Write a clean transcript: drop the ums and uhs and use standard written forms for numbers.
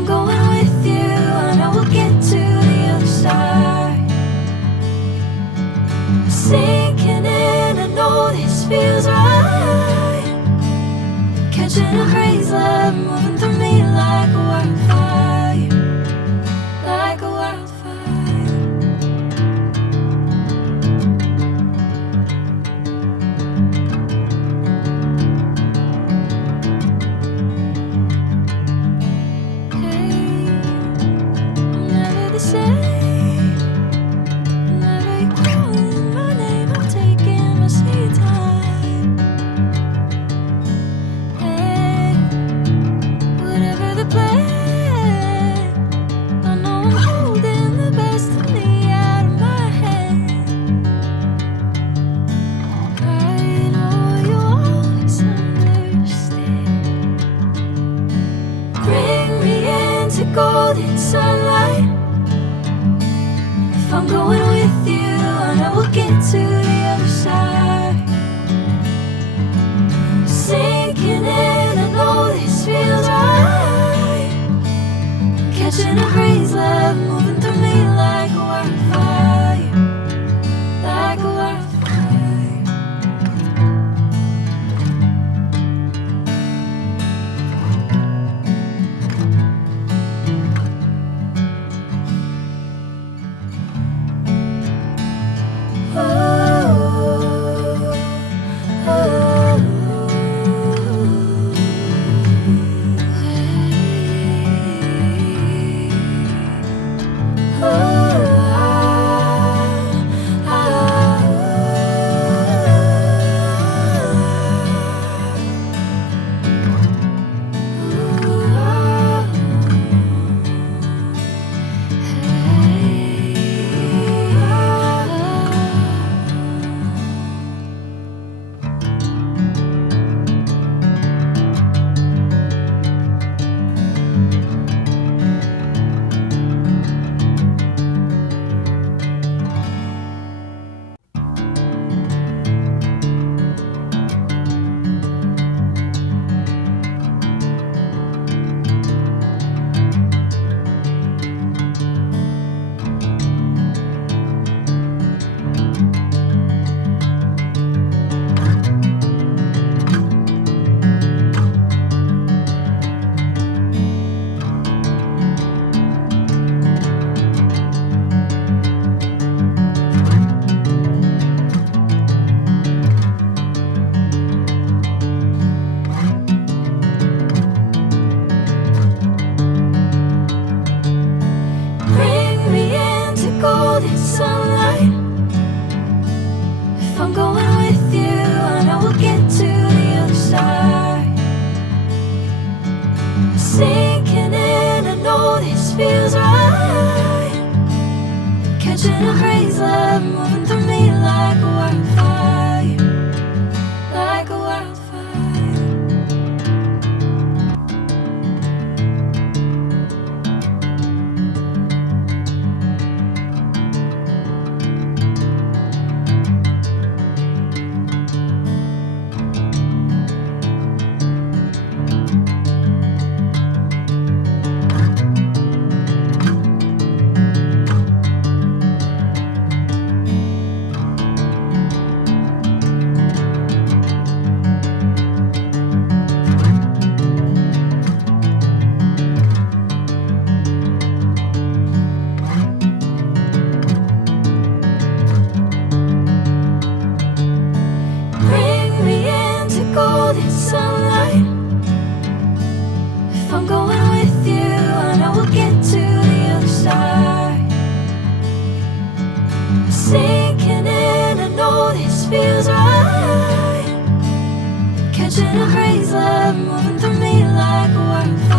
I'm going with you, I know we'll get to the other side. Sinking in, I know this feels right. Catching a crazy love, moving through me like a wildfire, like a wildfire. Golden sunlight. If I'm going with you, I know we'll get to the other side. Sinking in, I know this feels right. Catching a crazy love, moving through me like a wildfire, like a wildfire. Catching a crazy love, moving through me like a wildfire.